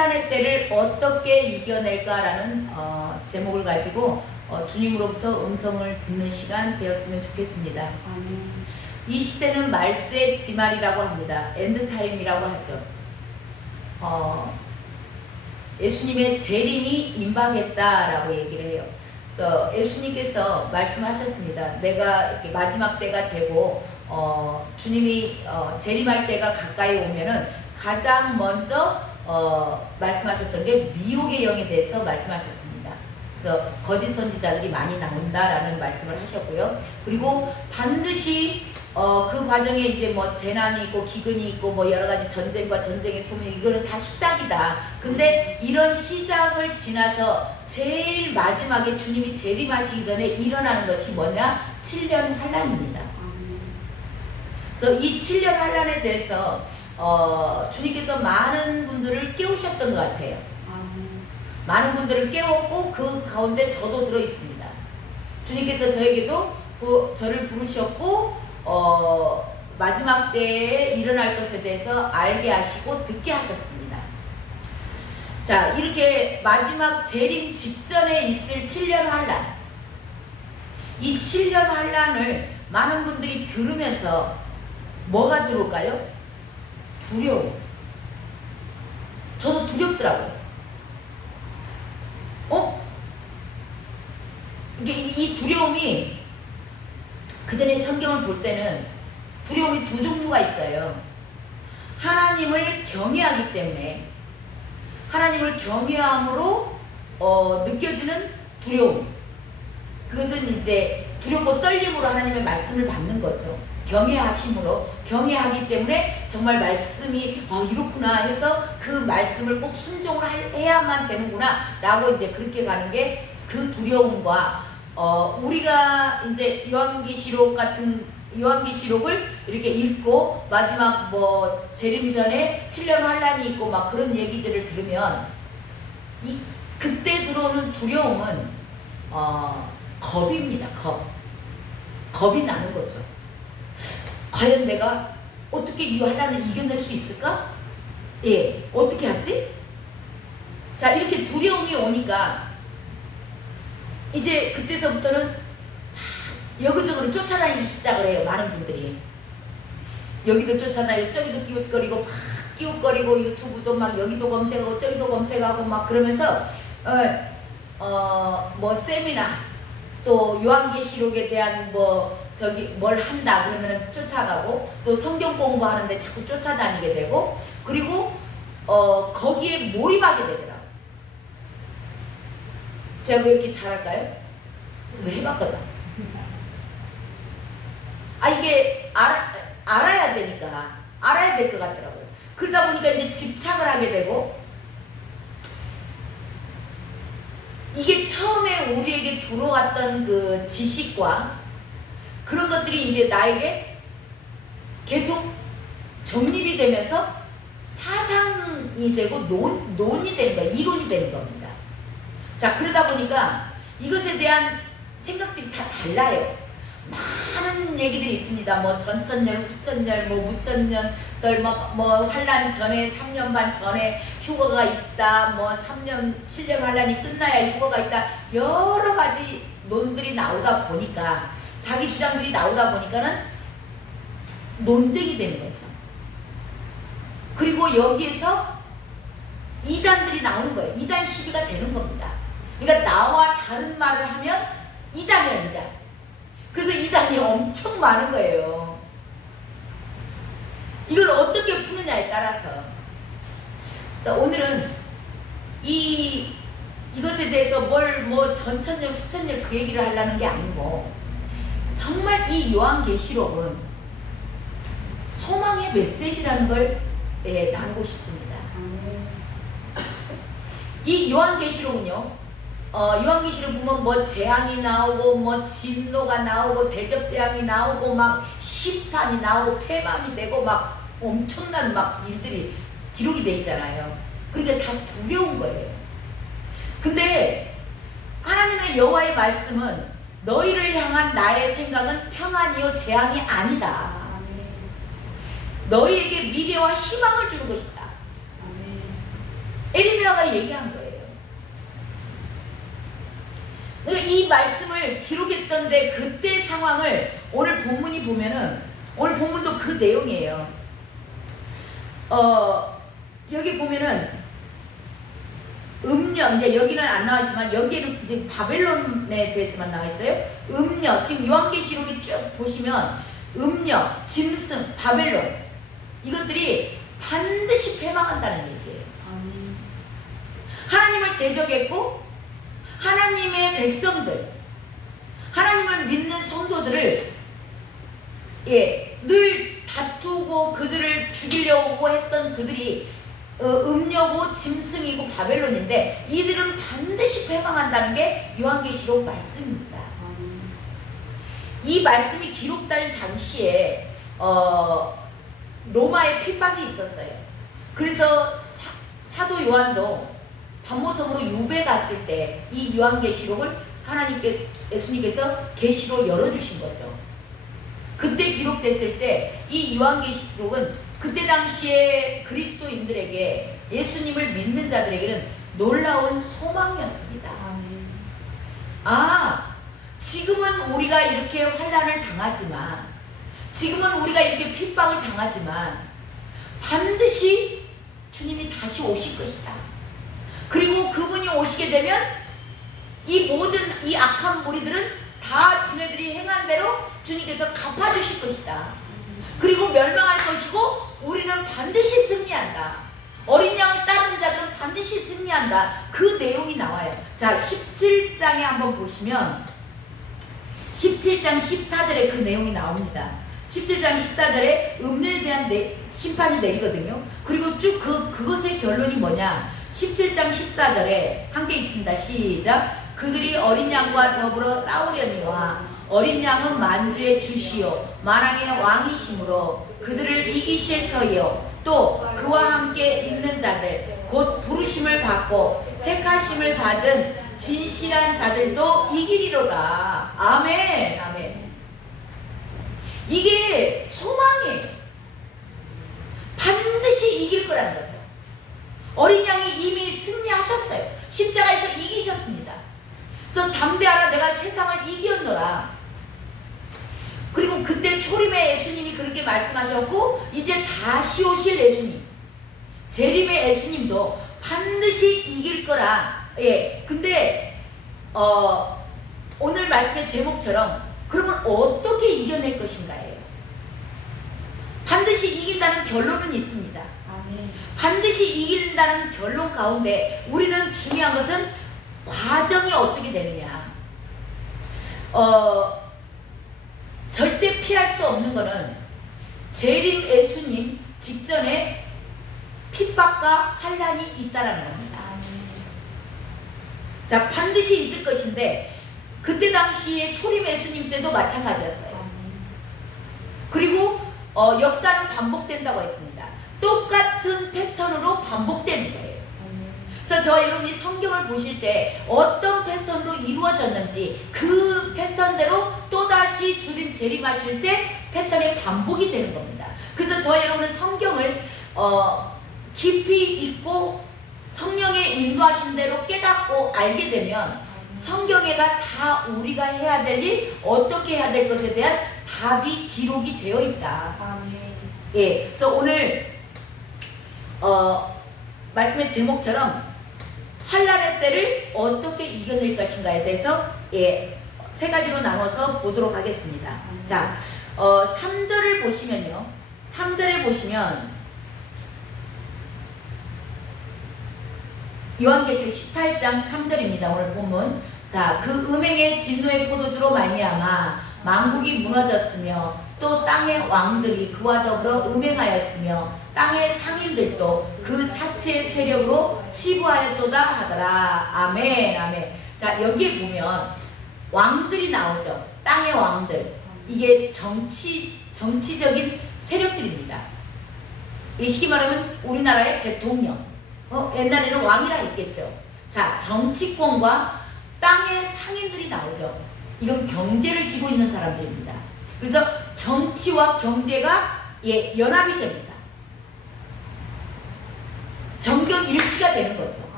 환란의 때를 어떻게 이겨낼까라는 제목을 가지고 주님으로부터 음성을 듣는 시간 되었으면 좋겠습니다. 아멘. 이 시대는 말세의 지말이라고 합니다. 엔드타임이라고 하죠. 예수님의 재림이 임박했다라고 얘기를 해요. 그래서 예수님께서 말씀하셨습니다. 내가 이렇게 마지막 때가 되고 주님이 재림할 때가 가까이 오면은 가장 먼저 말씀하셨던 게 미혹의 영에 대해서 말씀하셨습니다. 그래서 거짓 선지자들이 많이 나온다라는 말씀을 하셨고요. 그리고 반드시 그 과정에 이제 뭐 재난이 있고 기근이 있고 뭐 여러 가지 전쟁과 전쟁의 소문, 이거는 다 시작이다. 근데 이런 시작을 지나서 제일 마지막에 주님이 재림하시기 전에 일어나는 것이 뭐냐? 7년 환란입니다. 그래서 이 7년 환란에 대해서 주님께서 많은 분들을 깨우셨던 것 같아요. 많은 분들을 깨웠고 그 가운데 저도 들어 있습니다. 주님께서 저에게도 저를 부르셨고 마지막 때에 일어날 것에 대해서 알게 하시고 듣게 하셨습니다. 자, 이렇게 마지막 재림 직전에 있을 7년 환란, 이 7년 환란을 많은 분들이 들으면서 뭐가 들어올까요? 두려움. 저도 두렵더라고요. 이 두려움이, 그 전에 성경을 볼 때는 두려움이 두 종류가 있어요. 하나님을 경외하기 때문에, 하나님을 경외함으로 느껴지는 두려움. 그것은 이제 두렵고 떨림으로 하나님의 말씀을 받는 거죠. 경외하심으로, 경외하기 때문에 정말 말씀이 이렇구나 해서 그 말씀을 꼭 순종을 해야만 되는구나 라고 이제 그렇게 가는 게 그 두려움과 우리가 이제 요한계시록을 이렇게 읽고 마지막 뭐 재림 전에 7년 환란이 있고 막 그런 얘기들을 들으면 그때 들어오는 두려움은 겁입니다. 겁이 나는 거죠. 과연 내가 어떻게 이 환란을 이겨낼 수 있을까? 예, 어떻게 하지? 자, 이렇게 두려움이 오니까 이제 그때서부터는 여기저기로 쫓아다니기 시작을 해요. 많은 분들이 여기도 쫓아다니고 저기도 끼웃거리고 막 끼웃거리고 유튜브도 막 여기도 검색하고 저기도 검색하고 막 그러면서 뭐 세미나 또 요한계시록에 대한 뭐 저기 뭘 한다 그러면은 쫓아가고 또 성경 공부하는데 자꾸 쫓아다니게 되고 그리고 거기에 몰입하게 되더라고요. 제가 왜 이렇게 잘할까요? 저도 해봤거든. 이게 알아야 되니까 알아야 될 것 같더라고요. 그러다 보니까 이제 집착을 하게 되고 이게 처음에 우리에게 들어왔던 그 지식과 그런 것들이 이제 나에게 계속 정립이 되면서 사상이 되고 논이 되는 거예요. 이론이 되는 겁니다. 자, 그러다 보니까 이것에 대한 생각들이 다 달라요. 많은 얘기들이 있습니다. 뭐 전천년, 후천년, 뭐 무천년설, 뭐 환란 전에 3년 반 전에 휴거가 있다. 뭐 7년 환란이 끝나야 휴거가 있다. 여러 가지 논들이 나오다 보니까 자기 주장들이 나오다 보니까는 논쟁이 되는 거죠. 그리고 여기에서 이단들이 나오는 거예요. 이단 시비가 되는 겁니다. 그러니까 나와 다른 말을 하면 이단이야, 이단. 그래서 이단이 엄청 많은 거예요. 이걸 어떻게 푸느냐에 따라서. 오늘은 이것에 대해서 뭐 전천년, 후천년 그 얘기를 하려는 게 아니고 정말 이 요한계시록은 소망의 메시지라는 걸 나누고 싶습니다. 이 요한계시록은요. 요한계시록 보면 뭐 재앙이 나오고 뭐 진노가 나오고 대접재앙이 나오고 막 심판이 나오고 패망이 되고 막 엄청난 막 일들이 기록이 돼 있잖아요. 그러니까 다 두려운 거예요. 근데 하나님의 여호와의 말씀은 너희를 향한 나의 생각은 평안이요 재앙이 아니다. 너희에게 미래와 희망을 주는 것이다. 에린 누가 얘기한 거예요. 그러니까 이 말씀을 기록했던데 그때 상황을 오늘 본문이 보면은, 오늘 본문도 그 내용이에요. 여기 보면은 음녀, 이제 여기는 안 나와있지만 여기는 지금 바벨론에 대해서만 나와 있어요. 음녀, 지금 요한계시록에 쭉 보시면 음녀, 짐승, 바벨론, 이것들이 반드시 패망한다는 얘기예요. 하나님을 대적했고 하나님의 백성들, 하나님을 믿는 성도들을 늘 다투고 그들을 죽이려고 했던 그들이 음녀고 짐승이고 바벨론인데, 이들은 반드시 패망한다는 게 요한계시록 말씀입니다. 이 말씀이 기록될 당시에 로마의 핍박이 있었어요. 그래서 사도 요한도 반모섬으로 유배 갔을 때 이 요한계시록을 예수님께서 계시로 열어주신 거죠. 그때 기록됐을 때 이 요한계시록은 그때 당시에 그리스도인들에게, 예수님을 믿는 자들에게는 놀라운 소망이었습니다. 지금은 우리가 이렇게 환난을 당하지만, 지금은 우리가 이렇게 핍박을 당하지만 반드시 주님이 다시 오실 것이다. 그리고 그분이 오시게 되면 이 모든 이 악한 무리들은 다 지네들이 행한 대로 주님께서 갚아주실 것이다. 그리고 멸망할 것이고 우리는 반드시 승리한다. 어린 양을 따르는 자들은 반드시 승리한다. 그 내용이 나와요. 자, 17장에 한번 보시면 17장 14절에 그 내용이 나옵니다. 17장 14절에 음녀에 대한 심판이 내리거든요. 그리고 쭉 그것의 결론이 뭐냐, 17장 14절에 함께 읽습니다. 시작. 그들이 어린 양과 더불어 싸우려니와 어린 양은 만주의 주시요 만왕의 왕이시므로 그들을 이기실 터이요 또 그와 함께 있는 자들 곧 부르심을 받고 택하심을 받은 진실한 자들도 이기리로다. 아멘. 아멘. 이게 소망이에요. 반드시 이길 거라는 거죠. 어린 양이 이미 승리하셨어요. 십자가에서 이기셨습니다. 그래서 담대하라, 내가 세상을 이기었노라. 그리고 그때 초림의 예수님이 그렇게 말씀하셨고, 이제 다시 오실 예수님, 재림의 예수님도 반드시 이길 거라. 근데 오늘 말씀의 제목처럼 그러면 어떻게 이겨낼 것인가예요. 반드시 이긴다는 결론은 있습니다. 반드시 이긴다는 결론 가운데 우리는 중요한 것은 과정이 어떻게 되느냐. 절대 피할 수 없는 것은 재림 예수님 직전에 핍박과 환난이 있다라는 겁니다. 자, 반드시 있을 것인데 그때 당시에 초림 예수님 때도 마찬가지였어요. 그리고 역사는 반복된다고 했습니다. 똑같은 패턴으로 반복되는 거예요. 그래서 저와 여러분이 성경을 보실 때 어떤 패턴으로 이루어졌는지 그 패턴대로 또다시 주님 재림하실 때 패턴이 반복이 되는 겁니다. 그래서 저와 여러분은 성경을 깊이 읽고 성령의 인도하신 대로 깨닫고 알게 되면 성경에가 다 우리가 해야 될 일, 어떻게 해야 될 것에 대한 답이 기록이 되어 있다. 그래서 오늘 말씀의 제목처럼 환난의 때를 어떻게 이겨낼 것인가에 대해서 세 가지로 나눠서 보도록 하겠습니다. 자, 3절을 보시면요. 3절에 보시면 요한계시록 18장 3절입니다. 오늘 본문. 자, 그 음행의 진노의 포도주로 말미암아 만국이 무너졌으며 또 땅의 왕들이 그와 더불어 음행하였으며 땅의 상인들도 그 사체의 세력으로 치부하였도다 하더라. 아멘. 아멘. 자, 여기에 보면 왕들이 나오죠. 땅의 왕들. 이게 정치적인 세력들입니다. 이 쉽게 말하면 우리나라의 대통령. 옛날에는 왕이라 했겠죠. 자, 정치권과 땅의 상인들이 나오죠. 이건 경제를 쥐고 있는 사람들입니다. 그래서 정치와 경제가 연합이 됩니다. 정경 일치가 되는 거죠.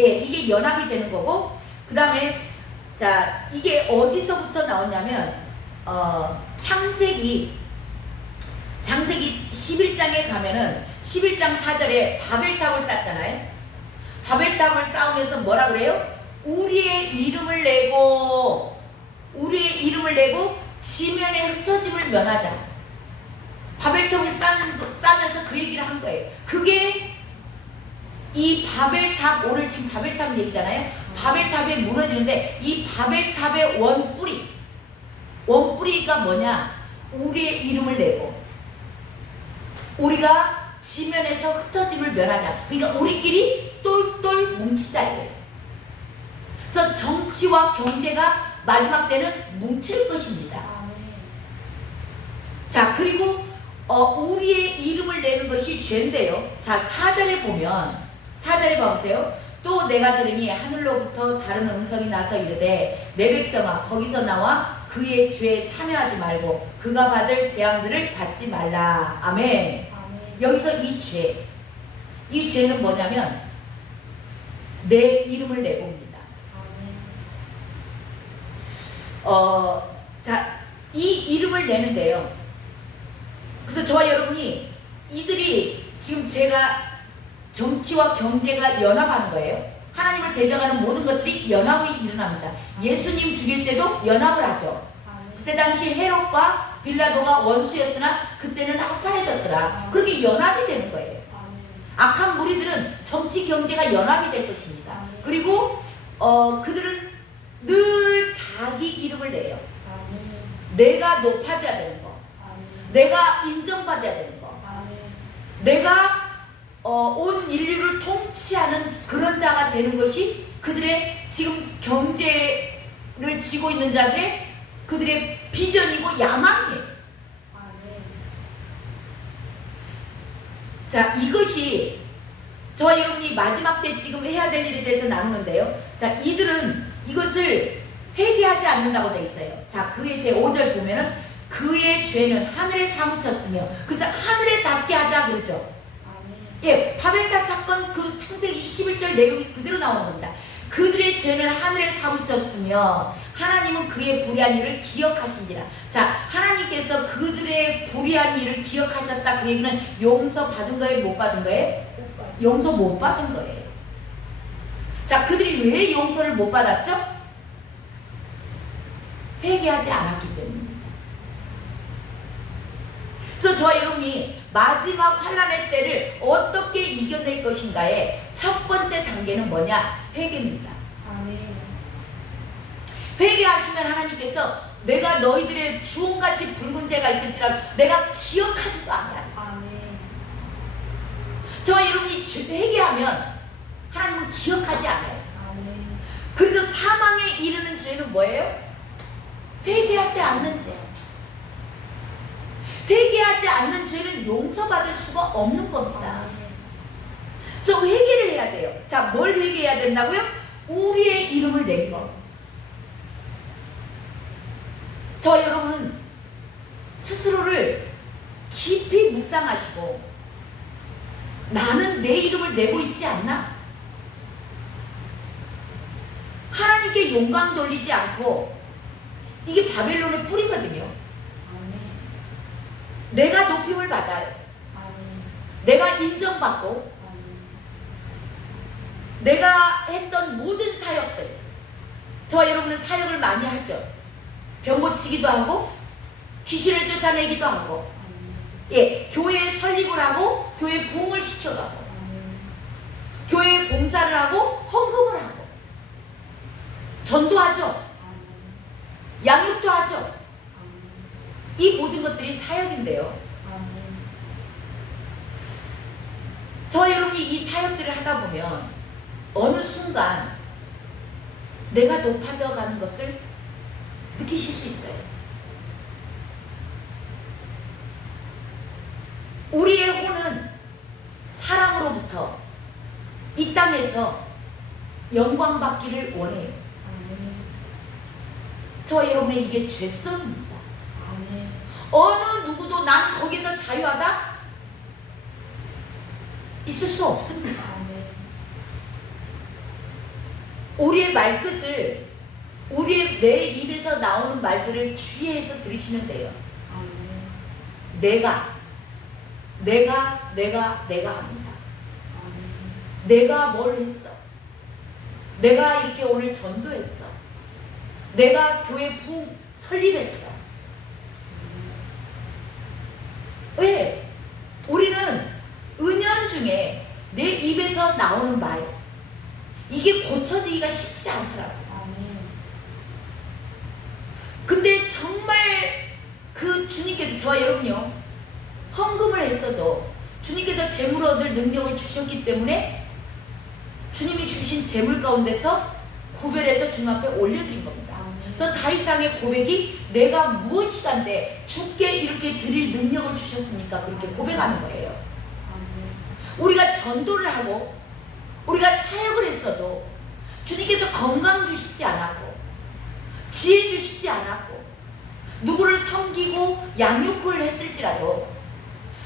예, 이게 연합이 되는 거고, 그 다음에 자, 이게 어디서부터 나오냐면 창세기 11장에 가면은 11장 4절에 바벨탑을 쌓잖아요. 바벨탑을 쌓으면서 뭐라 그래요? 우리의 이름을 내고 지면에 흩어짐을 면하자. 바벨탑을 쌓으면서 그 얘기를 한 거예요. 그게 이 바벨탑, 오늘 지금 바벨탑 얘기잖아요. 바벨탑이 무너지는데 이 바벨탑의 원뿌리가 뭐냐? 우리의 이름을 내고 우리가 지면에서 흩어짐을 면하자. 그러니까 우리끼리 똘똘 뭉치자 이래요. 그래서 정치와 경제가 마지막 때는 뭉칠 것입니다. 자, 그리고 우리의 이름을 내는 것이 죄인데요. 자, 4절에 봐보세요. 또 내가 들으니 하늘로부터 다른 음성이 나서 이르되 내 백성아 거기서 나와 그의 죄에 참여하지 말고 그가 받을 재앙들을 받지 말라. 아멘. 여기서 이 죄는 뭐냐면 내 이름을 내봅니다. 자, 이 이름을 내는데요. 그래서 저와 여러분이 이들이 지금 제가 정치와 경제가 연합하는 거예요. 하나님을 대적하는 모든 것들이 연합이 일어납니다. 예수님 죽일 때도 연합을 하죠. 그때 당시 헤롯과 빌라도가 원수였으나 그때는 합판해졌더라. 그렇게 연합이 되는 거예요. 악한 무리들은 정치 경제가 연합이 될 것입니다. 그리고 그들은 늘 자기 이름을 내요. 내가 높아져야 되는 거, 내가 인정받아야 되는 거, 내가 온 인류를 통치하는 그런 자가 되는 것이 그들의 지금 경제를 쥐고 있는 자들의 그들의 비전이고 야망이에요. 자, 이것이 저와 여러분이 마지막 때 지금 해야 될 일에 대해서 나누는데요. 자, 이들은 이것을 회개하지 않는다고 되어 있어요. 자, 그의 제5절 보면은 그의 죄는 하늘에 사무쳤으며, 그래서 하늘에 닿게 하자 그러죠. 예, 바벨탑 사건 그 창세기 21절 내용이 그대로 나오는 겁니다. 그들의 죄는 하늘에 사무쳤으며 하나님은 그의 불의한 일을 기억하신지라. 자, 하나님께서 그들의 불의한 일을 기억하셨다. 그 얘기는 용서 받은 거예요? 못 받은 거예요? 용서 못 받은 거예요. 자, 그들이 왜 용서를 못 받았죠? 회개하지 않았기 때문입니다. 그래서 저와 여러분이 마지막 환란의 때를 어떻게 이겨낼 것인가의 첫 번째 단계는 뭐냐? 회개입니다. 회개하시면 하나님께서 내가 너희들의 주홍같이 붉은 죄가 있을지라도 내가 기억하지도 않냐. 저와 여러분이 회개하면 하나님은 기억하지 않아요. 그래서 사망에 이르는 죄는 뭐예요? 회개하지 않는 죄. 회개하지 않는 죄는 용서받을 수가 없는 겁니다. 그래서 회개를 해야 돼요. 자, 뭘 회개해야 된다고요? 우리의 이름을 낸 거. 저 여러분 스스로를 깊이 묵상하시고 나는 내 이름을 내고 있지 않나? 하나님께 영광 돌리지 않고, 이게 바벨론의 뿌리거든요. 내가 높임을 받아요. 내가 인정받고 내가 했던 모든 사역들, 저와 여러분은 사역을 많이 하죠. 병 고치기도 하고 귀신을 쫓아내기도 하고, 예, 교회에 설립을 하고 교회 부흥을 시켜가고 교회에 봉사를 하고 헌금을 하고 전도하죠. 양육도 하죠. 이 모든 것들이 사역인데요. 저와 여러분이 이 사역들을 하다 보면 어느 순간 내가 높아져 가는 것을 느끼실 수 있어요. 우리의 혼은 사랑으로부터 이 땅에서 영광 받기를 원해요. 저와 여러분의 이게 죄성입니다. 어느 누구도 나는 거기서 자유하다? 있을 수 없습니다. 우리의 말끝을 내 입에서 나오는 말들을 주의해서 들으시면 돼요. 내가 합니다. 내가 뭘 했어? 내가 이렇게 오늘 전도했어. 내가 교회 부흥 설립했어. 왜? 우리는 은연중에 내 입에서 나오는 말, 이게 고쳐지기가 쉽지 않더라고요. 근데 정말 그 주님께서, 저와 여러분요, 헌금을 했어도 주님께서 재물 얻을 능력을 주셨기 때문에 주님이 주신 재물 가운데서 구별해서 주님 앞에 올려드린 겁니다. 그래서 다윗상의 고백이 내가 무엇이간데 주께 이렇게 드릴 능력을 주셨습니까? 그렇게 고백하는 거예요. 우리가 전도를 하고 우리가 사역을 했어도 주님께서 건강 주시지 않았고 지혜 주시지 않았고 누구를 섬기고 양육을 했을지라도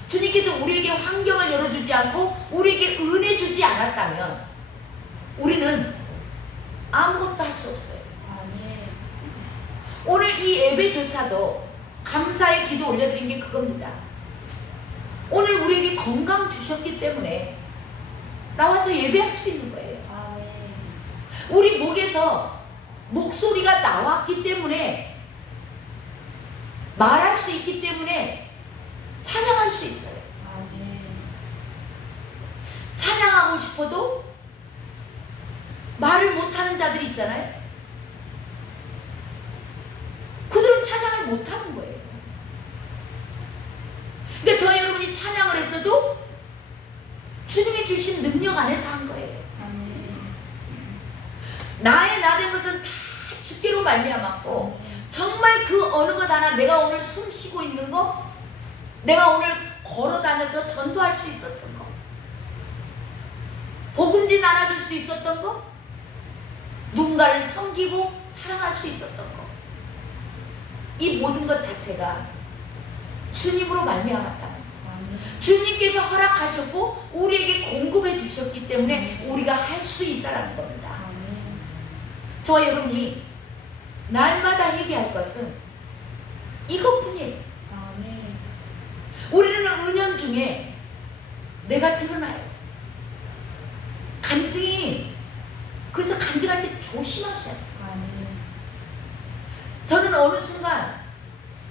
주님께서 우리에게 환경을 열어주지 않고 우리에게 은혜 주지 않았다면 우리는 아무것도 할 수 없어요. 오늘 이 예배조차도 감사의 기도 올려드린 게 그겁니다. 오늘 우리에게 건강 주셨기 때문에 나와서 예배할 수 있는 거예요. 우리 목에서 목소리가 나왔기 때문에 말할 수 있기 때문에 찬양할 수 있어요. 찬양하고 싶어도 말을 못하는 자들이 있잖아요. 그들은 찬양을 못하는 거예요. 그러니까 저와 여러분이 찬양을 했어도 주님이 주신 능력 안에서 한 거예요. 나의 나된 것은 다 주께로 말미암았고 정말 그 어느 것 하나, 내가 오늘 숨 쉬고 있는 거, 내가 오늘 걸어 다녀서 전도할 수 있었던 거, 복음지 나눠줄 수 있었던 거, 누군가를 섬기고 사랑할 수 있었던 거, 이 모든 것 자체가 주님으로 말미암았다는 거. 주님께서 허락하셨고 우리에게 공급해 주셨기 때문에 우리가 할 수 있다는 겁니다. 저와 여러분이 날마다 얘기할 것은 이것뿐이에요. 우리는 은연 중에 내가 드러나요. 간증이, 그래서 간증할 때 조심하셔야 돼요. 저는 어느 순간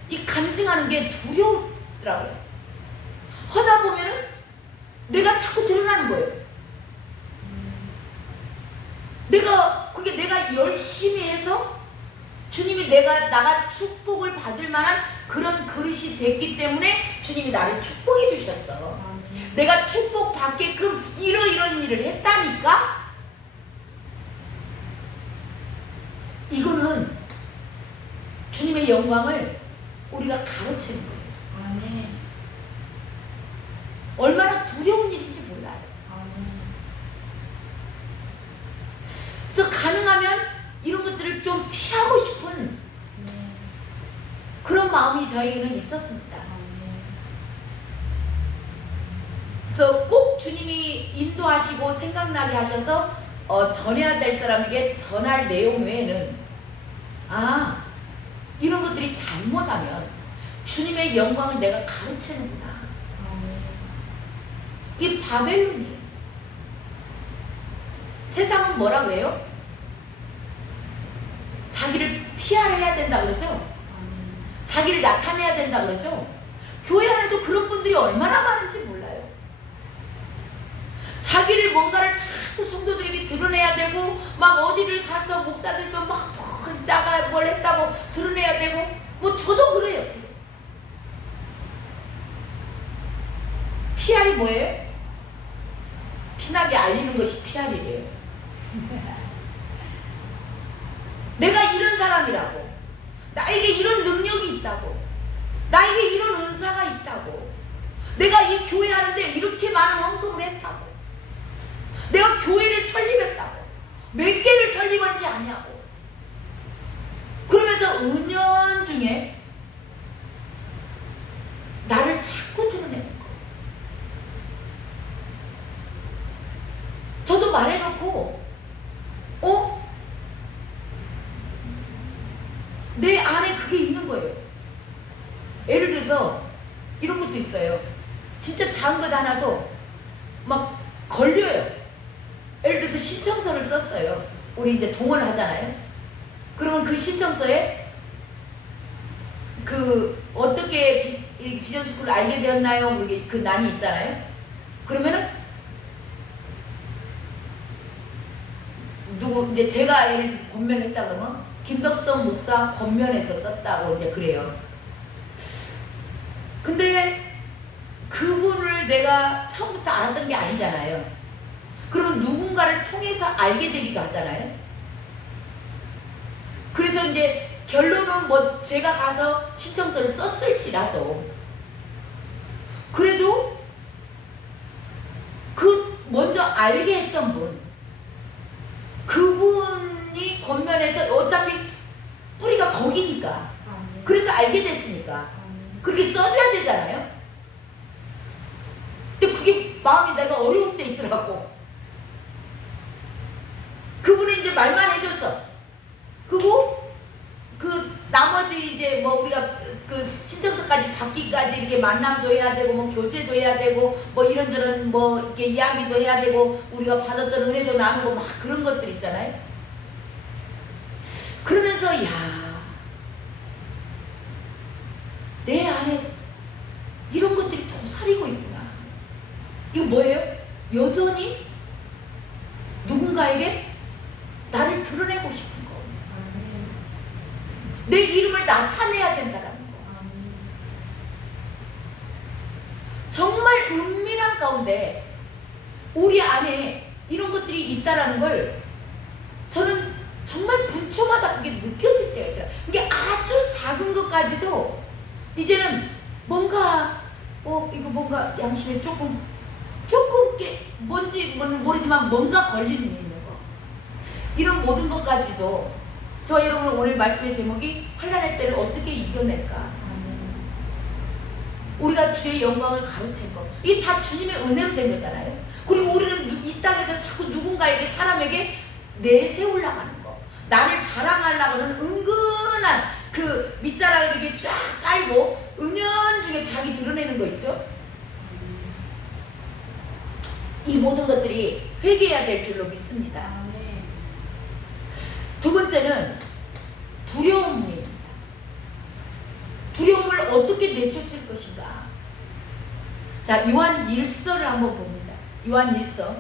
이 간증하는 게 두려웠더라고요. 하다 보면은 내가 자꾸 드러나는 거예요. 그게 내가 열심히 해서 주님이 나가 축복을 받을 만한 그런 그릇이 됐기 때문에 주님이 나를 축복해 주셨어. 내가 축복 받게끔 이런 일을 했다니까? 이거는 주님의 영광을 우리가 가로채는 거예요. 얼마나 두려운 일인지 몰라요. 그래서 가능하면 이런 것들을 좀 피하고 싶은 그런 마음이 저에게는 있었습니다. 그래서 꼭 주님이 인도하시고 생각나게 하셔서 전해야 될 사람에게 전할 내용 외에는 이런 것들이 잘못하면 주님의 영광을 내가 가로채는구나. 이 바벨론이에요. 세상은 뭐라 그래요? 자기를 PR해야 된다 그러죠? 자기를 나타내야 된다 그러죠? 교회 안에도 그런 분들이 얼마나 많은지 몰라요. 자기를 뭔가를 자꾸 성도들에게 드러내야 되고, 막 어디를 가서 목사들도 막 자가 뭘 했다고 드러내야 되고, 뭐 저도 그래요. PR이 뭐예요? 피나게 알리는 것이 PR이래요. 내가 이런 사람이라고, 나에게 이런 능력이 있다고, 나에게 이런 은사가 있다고, 내가 이 교회 하는데 이렇게 많은 헌금을 했다고, 내가 교회를 설립했다고, 몇 개를 설립한지 아냐고, 그러면서 은연중에 나를 자꾸 드러내는 거예요. 저도 말해놓고 내 안에 그게 있는 거예요. 예를 들어서 이런 것도 있어요. 진짜 작은 것 하나도 막 걸려요. 예를 들어서 신청서를 썼어요. 우리 이제 동원을 하잖아요. 그러면 그 신청서에 그 어떻게 비전 스쿨을 알게 되었나요? 그 난이 있잖아요. 그러면은 누구 이제 제가 예를 들어서 권면했다 그러면 김덕성 목사 권면에서 썼다고 이제 그래요. 근데 그분을 내가 처음부터 알았던 게 아니잖아요. 그러면 누군가를 통해서 알게 되기도 하잖아요. 그래서 이제 결론은 뭐 제가 가서 신청서를 썼을지라도 그래도 그 먼저 알게 했던 분, 그분이 권면해서 어차피 뿌리가 거기니까 그래서 알게 됐으니까 그렇게 써줘야 되잖아요. 근데 그게 마음이 내가 어려울 때 있더라고. 그분이 이제 말만 해줬어. 그리고 그 나머지 이제 뭐 우리가 그 신청서까지 받기까지 이렇게 만남도 해야 되고 뭐 교제도 해야 되고 뭐 이런저런 뭐 이렇게 이야기도 해야 되고 우리가 받았던 은혜도 나누고 막 그런 것들 있잖아요. 그러면서 야, 내 안에 이런 것들이 도사리고 있구나. 이거 뭐예요? 여전히 누군가에게 나를 드러내고 싶은 거. 내 이름을 나타내야 된다라는 거. 정말 은밀한 가운데 우리 안에 이런 것들이 있다라는 걸 저는 정말 분초마다 그게 느껴질 때가 있더라. 이게 아주 작은 것까지도 이제는 뭔가 이거 뭔가 양심에 조금 게 뭔지 모르지만 뭔가 걸리는 있는 거. 이런 모든 것까지도 저 여러분 오늘 말씀의 제목이 환난의 때를 어떻게 이겨낼까. 우리가 주의 영광을 가로챈 거. 이게 다 주님의 은혜로 된 거잖아요. 그리고 우리는 이 땅에서 자꾸 누군가에게 사람에게 내세우려고 하는 거. 나를 자랑하려고 하는 은근한 그 밑자락을 이렇게 쫙 깔고 은연중에 자기 드러내는 거 있죠. 이 모든 것들이 회개해야 될 줄로 믿습니다. 두 번째는 두려움입니다. 두려움을 어떻게 내쫓을 것인가. 자, 요한 1서를 한번 봅니다. 요한 1서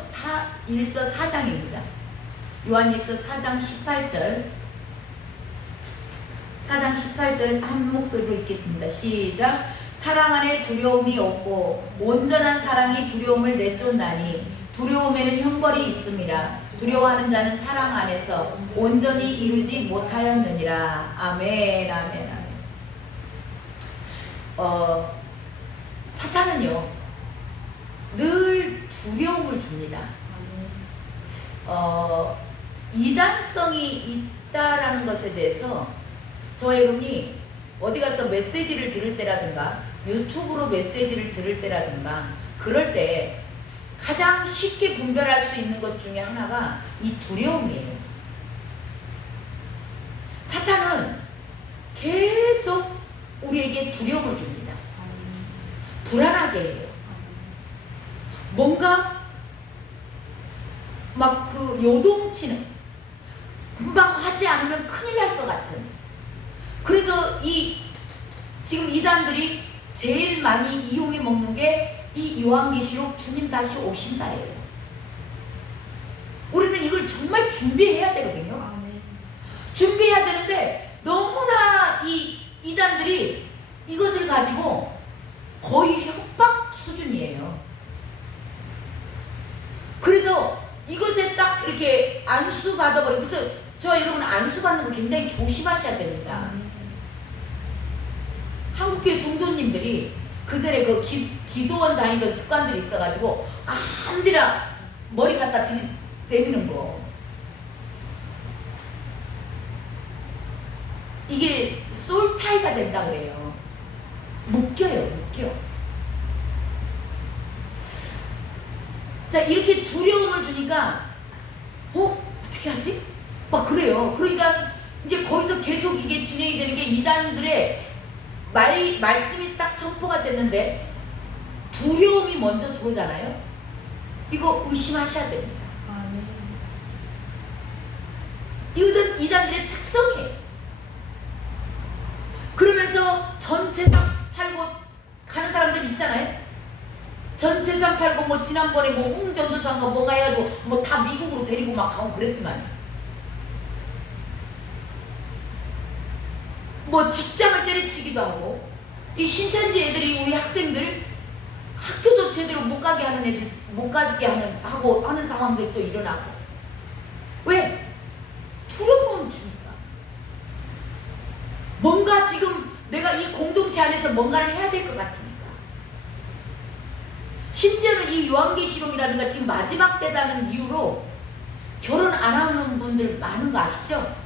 4장입니다. 요한 1서 4장 18절 4장 18절 한 목소리로 읽겠습니다. 시작. 사랑 안에 두려움이 없고 온전한 사랑이 두려움을 내쫓나니 두려움에는 형벌이 있음이라. 두려워하는 자는 사랑 안에서 온전히 이루지 못하였느니라. 아멘, 아멘, 아멘. 사탄은요 늘 두려움을 줍니다. 이단성이 있다라는 것에 대해서 저 여러분이 어디 가서 메시지를 들을 때라든가 유튜브로 메시지를 들을 때라든가 그럴 때 가장 쉽게 분별할 수 있는 것 중에 하나가 이 두려움이에요. 사탄은 계속 우리에게 두려움을 줍니다. 불안하게 해요. 뭔가 막 그 요동치는, 금방 하지 않으면 큰일 날 것 같은. 그래서 지금 이단들이 제일 많이 이용해 먹는 게 이 요한계시록 주님 다시 오신다예요. 우리는 이걸 정말 준비해야 되거든요. 준비해야 되는데 너무나 이 이단들이 이것을 가지고 거의 협박 수준이에요. 그래서 이것에 딱 이렇게 안수받아버리고, 그래서 저 여러분 안수받는 거 굉장히 조심하셔야 됩니다. 한국교회 성도님들이 그전에 그 기도원 다니던 습관들이 있어가지고 아무데나 머리 갖다 내미는 거, 이게 솔타이가 된다 그래요. 묶여. 자, 이렇게 두려움을 주니까 어떻게 하지? 막 그래요. 그러니까 이제 거기서 계속 이게 진행이 되는 게 이단들의 말씀이 딱 선포가 됐는데 두려움이 먼저 들어오잖아요. 이거 의심하셔야 됩니다. 이단들의 특성이에요. 그러면서 전체상 팔고 가는 사람들 있잖아요. 전체상 팔고 뭐 지난번에 뭐 홍전도사인가 뭔가 해가지고 뭐 다 미국으로 데리고 막 가고 그랬더만, 뭐 직장을 때려치기도 하고, 이 신천지 애들이 우리 학생들 학교도 제대로 못 가게 하는 애들 못 가게 하는 상황들도 일어나고. 왜? 두려움을 주니까. 뭔가 지금 내가 이 공동체 안에서 뭔가를 해야 될 것 같으니까. 심지어는 이 요한계시록이라든가 지금 마지막 때라는 이유로 결혼 안 하는 분들 많은 거 아시죠?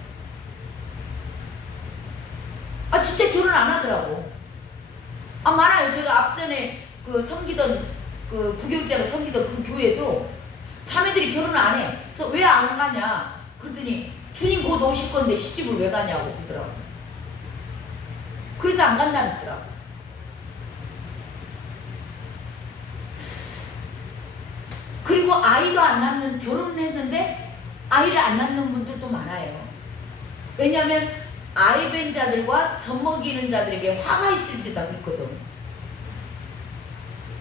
진짜 결혼 안 하더라고. 많아요. 제가 앞전에 섬기던 부교육자로 섬기던 그 교회도 자매들이 결혼을 안 해. 그래서 왜 안 가냐 그랬더니 주님 곧 오실 건데 시집을 왜 가냐고 그러더라고. 그래서 안 간다더라고. 그리고 아이도 안 낳는, 결혼을 했는데 아이를 안 낳는 분들도 많아요. 왜냐하면 아이 뵌 자들과 젖먹이는 자들에게 화가 있을지다 그랬거든.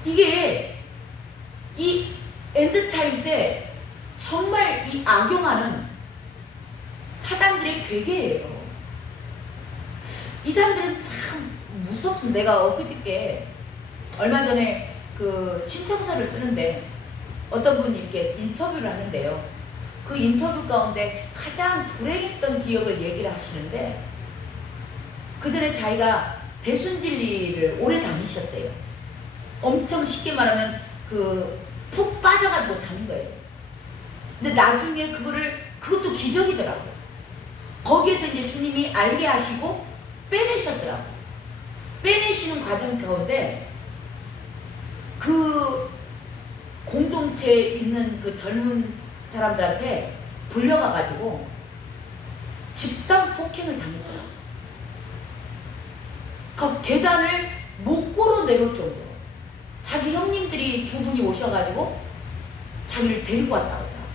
이게 이 엔드타임 때 정말 이 악용하는 사단들의 괴계예요. 이 사람들은 참 무섭습니다. 내가 엊그저께 얼마 전에 신청서를 쓰는데 어떤 분이 이렇게 인터뷰를 하는데요. 그 인터뷰 가운데 가장 불행했던 기억을 얘기를 하시는데, 그 전에 자기가 대순진리를 오래 다니셨대요. 엄청 쉽게 말하면 푹 빠져가지고 다닌 거예요. 근데 나중에 그것도 기적이더라고요. 거기에서 이제 주님이 알게 하시고 빼내셨더라고요. 빼내시는 과정 가운데 그 공동체에 있는 그 젊은 사람들한테 불려가가지고 집단 폭행을 당했더라고요. 그 계단을 목고로 내려올 정도로 자기 형님들이 두 분이 오셔가지고 자기를 데리고 왔다 하더라고요.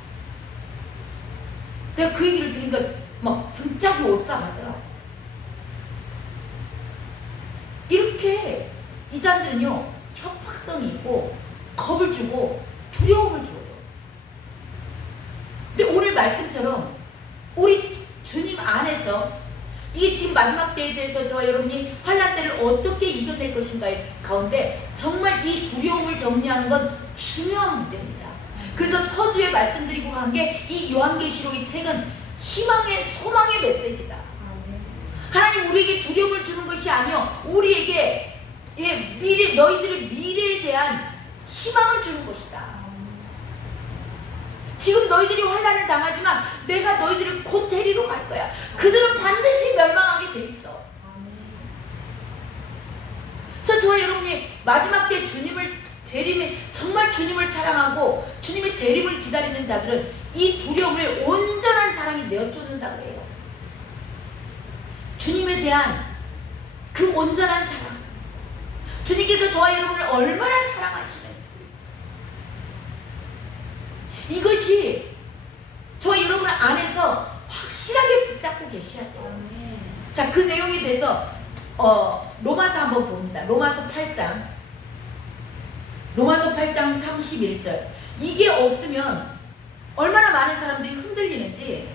내가 그 얘기를 들으니까 막 등짝이 오싹하더라고요. 이렇게 이단들은요 협박성이 있고 겁을 주고 두려움을 줘요. 근데 오늘 말씀처럼 우리 주님 안에서 이게 지금 마지막 때에 대해서 저와 여러분이 환난 때를 어떻게 이겨낼 것인가의 가운데 정말 이 두려움을 정리하는 건 중요한 문제입니다. 그래서 서두에 말씀드리고 간 게 이 요한계시록 이 책은 희망의 소망의 메시지다. 하나님 우리에게 두려움을 주는 것이 아니요 우리에게 너희들의 미래에 대한 희망을 주는 것이다. 지금 너희들이 환난을 당하지만 내가 너희들을 곧 데리러 갈 거야. 그들은 반드시 멸망하게 돼 있어. 그래서 저와 여러분이 마지막 때 정말 주님을 사랑하고 주님의 재림을 기다리는 자들은 이 두려움을 온전한 사랑이 내어쫓는다고 해요. 주님에 대한 그 온전한 사랑, 주님께서 저와 여러분을 얼마나 사랑하시는지 이것이 저와 여러분 안에서 확실하게 붙잡고 계셔야 돼요. 자, 그 내용에 대해서 로마서 한번 봅니다. 로마서 8장 31절. 이게 없으면 얼마나 많은 사람들이 흔들리는지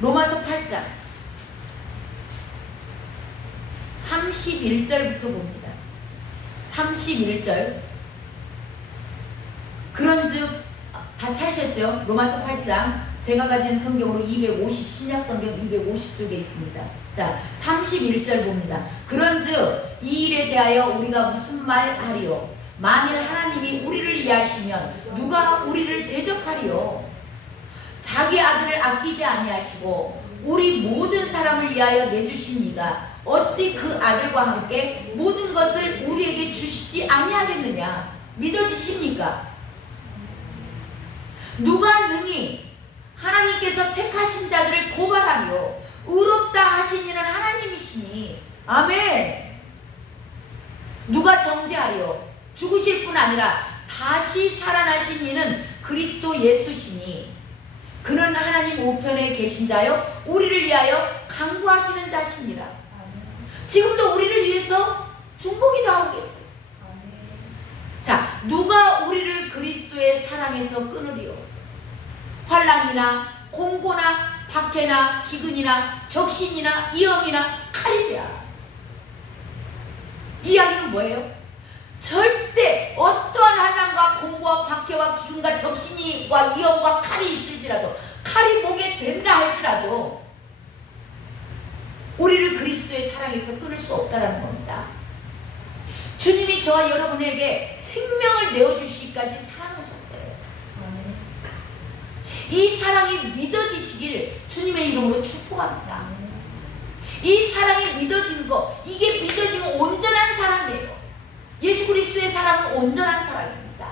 로마서 8장 31절부터 봅니다. 31절. 그런즉 다 찾으셨죠? 로마서 8장 제가 가진 성경으로 250 신약 성경 250쪽에 있습니다. 자, 31절 봅니다. 그런즉 이 일에 대하여 우리가 무슨 말 하리요? 만일 하나님이 우리를 이해하시면 누가 우리를 대적하리요? 자기 아들을 아끼지 아니하시고 우리 모든 사람을 위하여 내주십니다. 어찌 그 아들과 함께 모든 것을 우리에게 주시지 아니하겠느냐? 믿어지십니까? 누가 능히 하나님께서 택하신 자들을 고발하리요 의롭다 하신 이는 하나님이시니. 아멘. 누가 정죄하리요 죽으실 뿐 아니라 다시 살아나신 이는 그리스도 예수시니 그는 하나님 우편에 계신 자요 우리를 위하여 간구하시는 자시니라. 지금도 우리를 위해서 중보기도 하고 계세요. 자, 누가 우리를 그리스도의 사랑에서 끊으리요? 환난이나 공고나 박해나 기근이나 적신이나 위험이나 칼이랴. 이 이야기는 뭐예요? 절대 어떠한 환난과 공고와 박해와 기근과 적신과 위험과 칼이 있을지라도, 칼이 목에 댄다 할지라도 우리를 그리스도의 사랑에서 끊을 수 없다는 겁니다. 주님이 저와 여러분에게 생명을 내어주시기까지 사랑하셨어요. 이 사랑이 믿어지시길 주님의 이름으로 축복합니다. 이 사랑이 믿어지는 거, 이게 믿어지면 온전한 사랑이에요. 예수 그리스도의 사랑은 온전한 사랑입니다.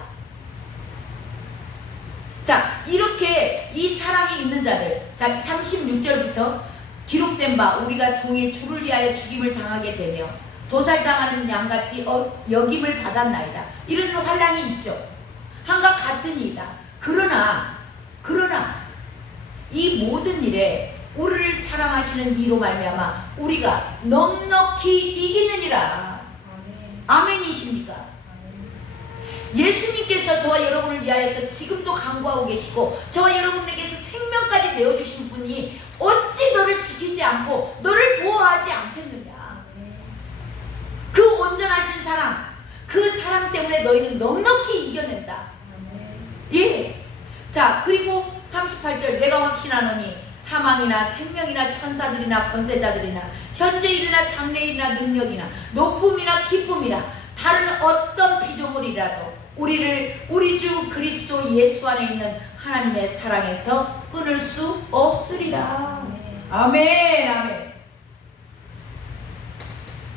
자, 이렇게 이 사랑이 있는 자들, 자 36절부터 기록된 바 우리가 종일 주를 위하여 죽임을 당하게 되며 도살당하는 양같이 여김을 받았나이다. 이런 환난이 있죠. 한과 같은 이다. 그러나 이 모든 일에 우리를 사랑하시는 이로 말미암아 우리가 넉넉히 이기느니라. 아멘이십니까? 예수님께서 저와 여러분을 위하여서 지금도 간구하고 계시고 저와 여러분에게서 생명까지 내어주신 분이 어찌 너를 지키지 않고 너를 보호하지 않겠느냐. 그 온전하신 사랑, 그 사랑 때문에 너희는 넉넉히 이겨낸다. 예. 자, 그리고 38절 내가 확신하노니 사망이나 생명이나 천사들이나 권세자들이나 현재일이나 장래일이나 능력이나 높음이나 깊음이나 다른 어떤 피조물이라도 우리를 우리 주 그리스도 예수 안에 있는 하나님의 사랑에서 끊을 수 없으리라. 아멘. 아멘.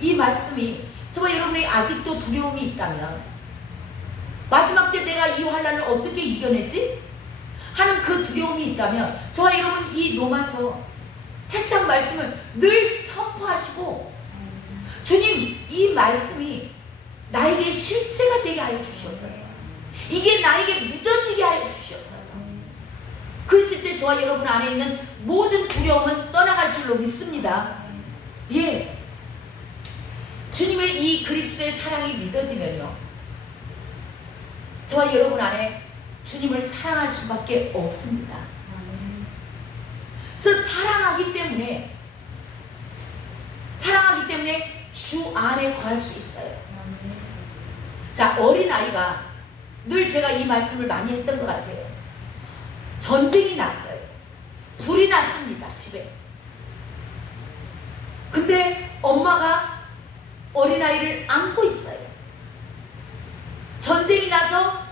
이 말씀이 저와 여러분이 아직도 두려움이 있다면 마지막 때 내가 이 환난을 어떻게 이겨내지? 하는 그 두려움이 있다면 저와 여러분 이 로마서 8장 말씀을 늘 선포하시고 주님 이 말씀이 나에게 실제가 되게 하여 주시옵소서. 이게 나에게 믿어지게 하여 주시옵소서. 그랬을 때 저와 여러분 안에 있는 모든 두려움은 떠나갈 줄로 믿습니다. 예. 주님의 이 그리스도의 사랑이 믿어지면요 저와 여러분 안에 주님을 사랑할 수밖에 없습니다. 그래서 사랑하기 때문에 주 안에 거할 수 있어요. 자, 어린아이가 늘 제가 이 말씀을 많이 했던 것 같아요. 전쟁이 났어요. 불이 났습니다, 집에. 근데 엄마가 어린아이를 안고 있어요. 전쟁이 나서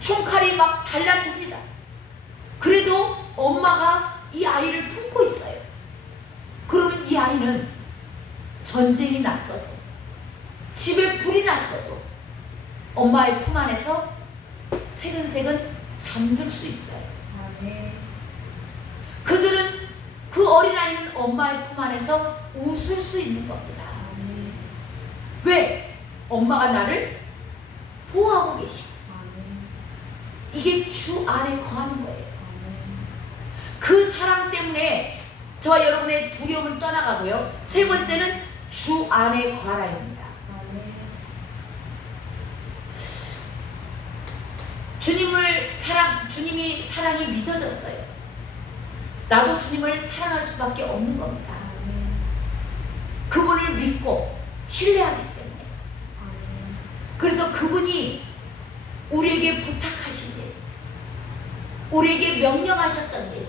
총칼이 막 달라듭니다. 그래도 엄마가 이 아이를 품고 있어요. 그러면 이 아이는 전쟁이 났어도 집에 불이 났어도 엄마의 품 안에서 새근새근 잠들 수 있어요. 그들은 그 어린아이는 엄마의 품 안에서 웃을 수 있는 겁니다. 왜? 엄마가 나를 보호하고 계시고 이게 주 안에 거하는 거예요. 그 사랑 때문에 저와 여러분의 두려움은 떠나가고요. 세 번째는 주 안에 거하라입니다. 주님이 사랑이 믿어졌어요. 나도 주님을 사랑할 수밖에 없는 겁니다. 그분을 믿고 신뢰하기 때문에. 그래서 그분이 우리에게 부탁하신 일, 우리에게 명령하셨던 일,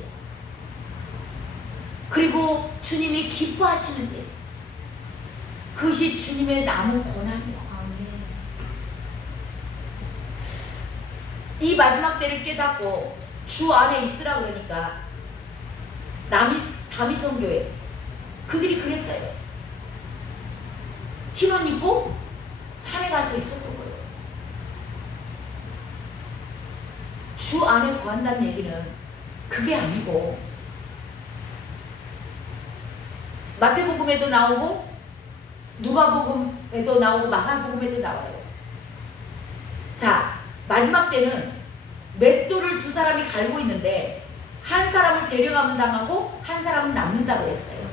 그리고 주님이 기뻐하시는 일, 그것이 주님의 남은 고난이요. 이 마지막 때를 깨닫고 주 안에 있으라 그러니까 다미성교회 그들이 그랬어요. 흰옷 입고 산에 가서 있었던 거예요. 주 안에 거한다는 얘기는 그게 아니고, 마태복음에도 나오고 누가복음에도 나오고 마가복음에도 나와요. 자, 마지막 때는 맷돌을 두 사람이 갈고 있는데 한 사람을 데려가면 당하고 한 사람은 남는다 그랬어요.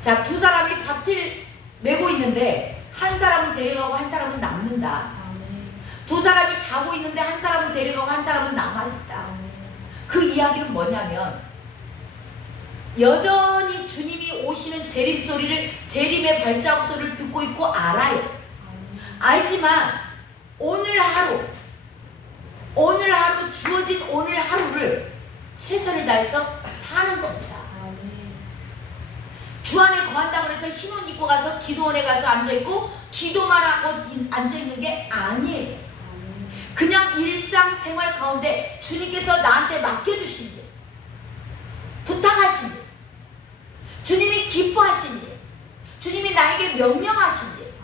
자, 두 사람이 밭을 메고 있는데 한 사람은 데려가고 한 사람은 남는다. 두 사람이 자고 있는데 한 사람은 데려가고 한 사람은 남아있다. 그 이야기는 뭐냐면, 여전히 주님이 오시는 재림 소리를, 재림의 발자국 소리를 듣고 있고 알아요. 알지만 오늘 하루 주어진 오늘 하루를 최선을 다해서 사는 겁니다. 주 안에 거한다고 해서 흰옷 입고 가서 기도원에 가서 앉아있고 기도만 하고 앉아있는 게 아니에요. 그냥 일상생활 가운데 주님께서 나한테 맡겨주신 일, 부탁하신 일, 주님이 기뻐하신 일, 주님이 나에게 명령하신 일,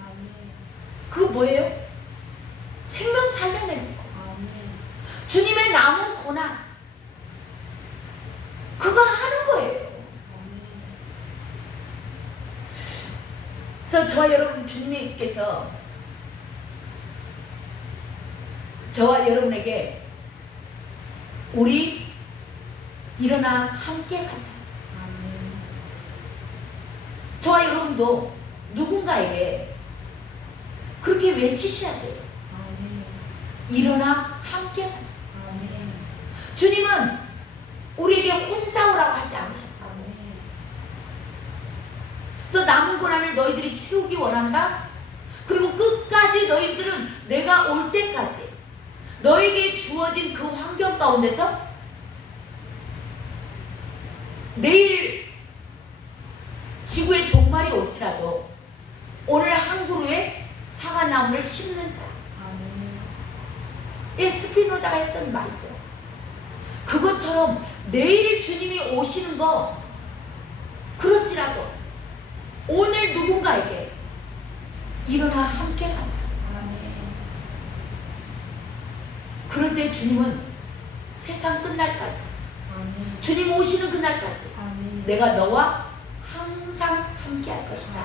그거 뭐예요? 생명 살려내는 거. 주님의 남은 고난, 그거 하는 거예요. 그래서 저와 여러분, 주님께서 저와 여러분에게 우리 일어나 함께 가자. 저와 여러분도 누군가에게 그렇게 외치셔야 돼요. 일어나 함께 가자. 주님은 우리에게 혼자 오라고 하지 않으셨다. 그래서 남은 고난을 너희들이 채우기 원한다. 그리고 끝까지 너희들은 내가 올 때까지 너에게 주어진 그 환경 가운데서 내일 지구의 종말이 올지라도 오늘 한 그루의 사과나무를 심는 자. 예, 스피노자가 했던 말이죠. 그것처럼 내일 주님이 오시는 거, 그렇지라도 오늘 누군가에게 일어나 함께 가자. 그럴 때 주님은 세상 끝날까지, 주님 오시는 그날까지 내가 너와 항상 함께 할 것이다.